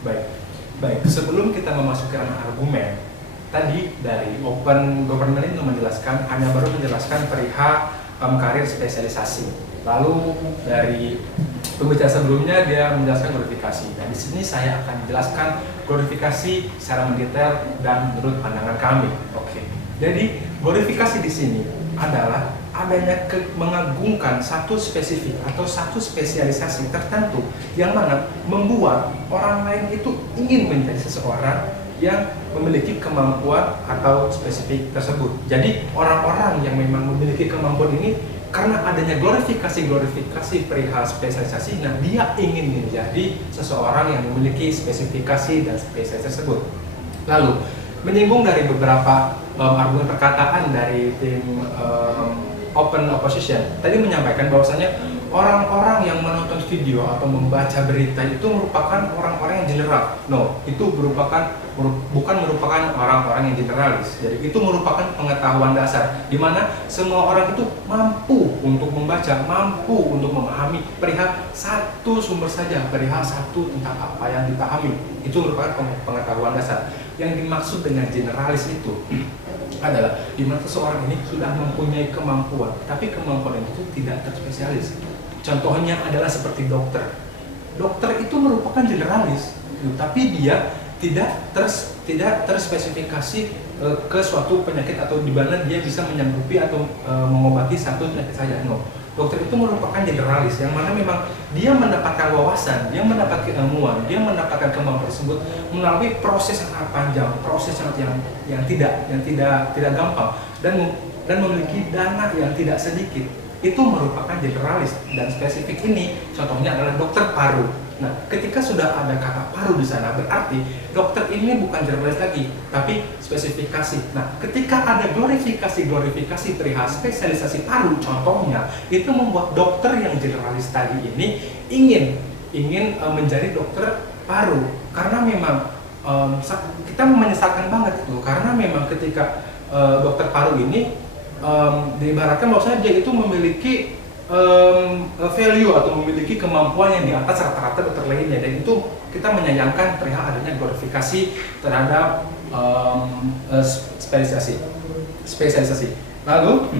Baik, baik. Sebelum kita memasuki ranah argumen, tadi dari Open Government itu hanya baru menjelaskan perihal karir spesialisasi. Lalu dari pembicara sebelumnya dia menjelaskan glorifikasi. Dan di sini saya akan menjelaskan glorifikasi secara mendetail dan menurut pandangan kami. Oke. Jadi glorifikasi di sini adalah adanya mengagungkan satu spesifik atau satu spesialisasi tertentu yang mana membuat orang lain itu ingin menjadi seseorang yang memiliki kemampuan atau spesifik tersebut. Jadi orang-orang yang memang memiliki kemampuan ini karena adanya glorifikasi perihal spesialisasi, nah dia ingin menjadi seseorang yang memiliki spesifikasi dan spesialisasi tersebut. Lalu menyinggung dari beberapa argumen perkataan dari tim Open Opposition tadi menyampaikan bahwasanya orang-orang yang menonton video atau membaca berita itu merupakan orang-orang yang general. No, itu bukan merupakan orang-orang yang generalis. Jadi itu merupakan pengetahuan dasar di mana semua orang itu mampu untuk membaca, mampu untuk memahami perihal satu sumber saja, perihal satu tentang apa yang dipahami. Itu merupakan pengetahuan dasar. Yang dimaksud dengan generalis itu adalah di mana seseorang ini sudah mempunyai kemampuan, tapi kemampuan itu tidak terspesialis. Contohnya adalah seperti dokter. Dokter itu merupakan generalis, tapi dia tidak terspesifikasi ke suatu penyakit atau di mana dia bisa menyanggupi atau mengobati satu penyakit saja. No. Dokter itu merupakan generalis yang mana memang dia mendapatkan wawasan, dia mendapatkan keilmuan, dia mendapatkan kemampuan tersebut melalui proses yang sangat panjang, proses yang tidak gampang dan memiliki dana yang tidak sedikit. Itu merupakan generalis dan spesifik ini contohnya adalah dokter paru. Nah, ketika sudah ada kata paru di sana berarti dokter ini bukan generalis lagi, tapi spesifikasi. Nah, ketika ada glorifikasi perihal spesialisasi paru, contohnya itu membuat dokter yang generalis tadi ini ingin menjadi dokter paru karena memang kita menyesalkan banget itu karena memang ketika dokter paru ini diibaratkan bahwasanya dia itu memiliki value atau memiliki kemampuan yang di atas rata-rata dokter lainnya, dan itu kita menyayangkan perihal adanya glorifikasi terhadap spesialisasi. Lalu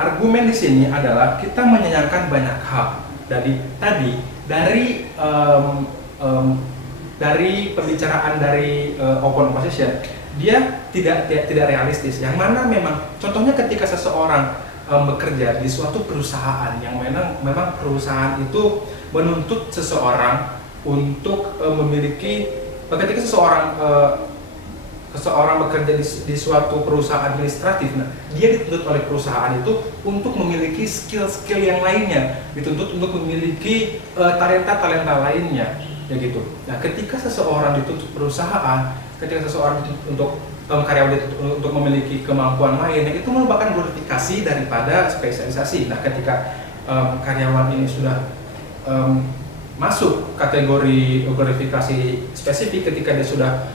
argumen di sini adalah kita menyayangkan banyak hal. Dari pembicaraan dari Open Opposition, dia tidak realistis. Yang mana memang contohnya ketika seseorang bekerja di suatu perusahaan yang memang perusahaan itu menuntut seseorang untuk memiliki, ketika seseorang bekerja di suatu perusahaan administratif, nah dia dituntut oleh perusahaan itu untuk memiliki skill-skill yang lainnya, dituntut untuk memiliki talenta-talenta lainnya, ya gitu. Nah, ketika seseorang dituntut perusahaan, ketika seseorang dituntut untuk karyawan untuk memiliki kemampuan lain, itu merupakan glorifikasi daripada spesialisasi. Nah, ketika karyawan ini sudah masuk kategori glorifikasi spesifik, ketika dia sudah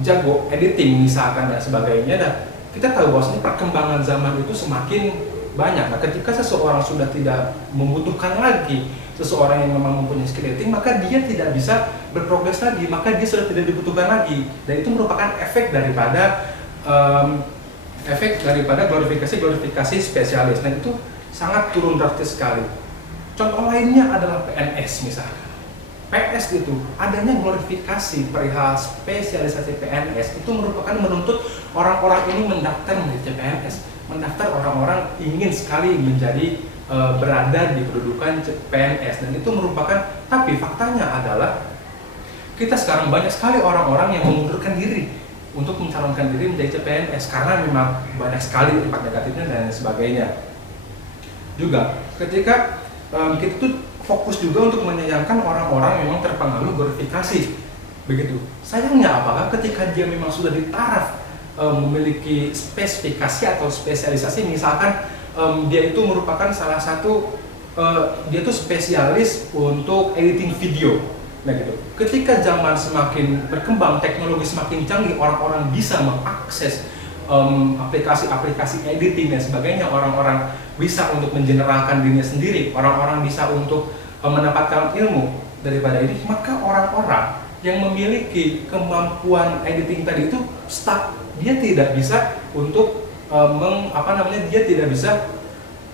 jago editing misalkan dan sebagainya, dan kita tahu bahwasanya perkembangan zaman itu semakin banyak. Nah, ketika seseorang sudah tidak membutuhkan lagi seseorang yang memang mempunyai skill editing, maka dia tidak bisa berprogres lagi, maka dia sudah tidak dibutuhkan lagi, dan itu merupakan efek daripada glorifikasi spesialis. Nah, itu sangat turun drastis sekali. Contoh lainnya adalah PNS misalkan. PNS itu adanya glorifikasi perihal spesialisasi PNS itu merupakan menuntut orang-orang ini mendaftar menjadi PNS, mendaftar orang-orang ingin sekali menjadi berada di kedudukan PNS, dan itu merupakan, tapi faktanya adalah kita sekarang banyak sekali orang-orang yang mengundurkan diri untuk mencalonkan diri menjadi PNS karena memang banyak sekali impact negatifnya dan sebagainya. Juga ketika kita tuh fokus juga untuk menyayangkan orang-orang yang memang terpengaruh glorifikasi, begitu. Sayangnya apakah ketika dia memang sudah di taraf memiliki spesifikasi atau spesialisasi, misalkan dia itu merupakan salah satu dia tuh spesialis untuk editing video. Nah gitu. Ketika zaman semakin berkembang, teknologi semakin canggih, orang-orang bisa mengakses aplikasi-aplikasi editing dan sebagainya, orang-orang bisa untuk mengeneralkan dirinya sendiri, orang-orang bisa untuk mendapatkan ilmu daripada ini, maka orang-orang yang memiliki kemampuan editing tadi itu stuck. Dia tidak bisa untuk dia tidak bisa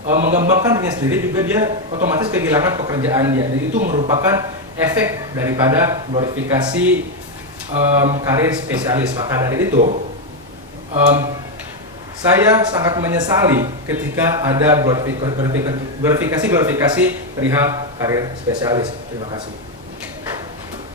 mengembangkan dirinya sendiri, juga dia otomatis kehilangan pekerjaan dia. Jadi itu merupakan efek daripada glorifikasi karir spesialis. Maka dari itu saya sangat menyesali ketika ada glorifikasi perihal karir spesialis. Terima kasih.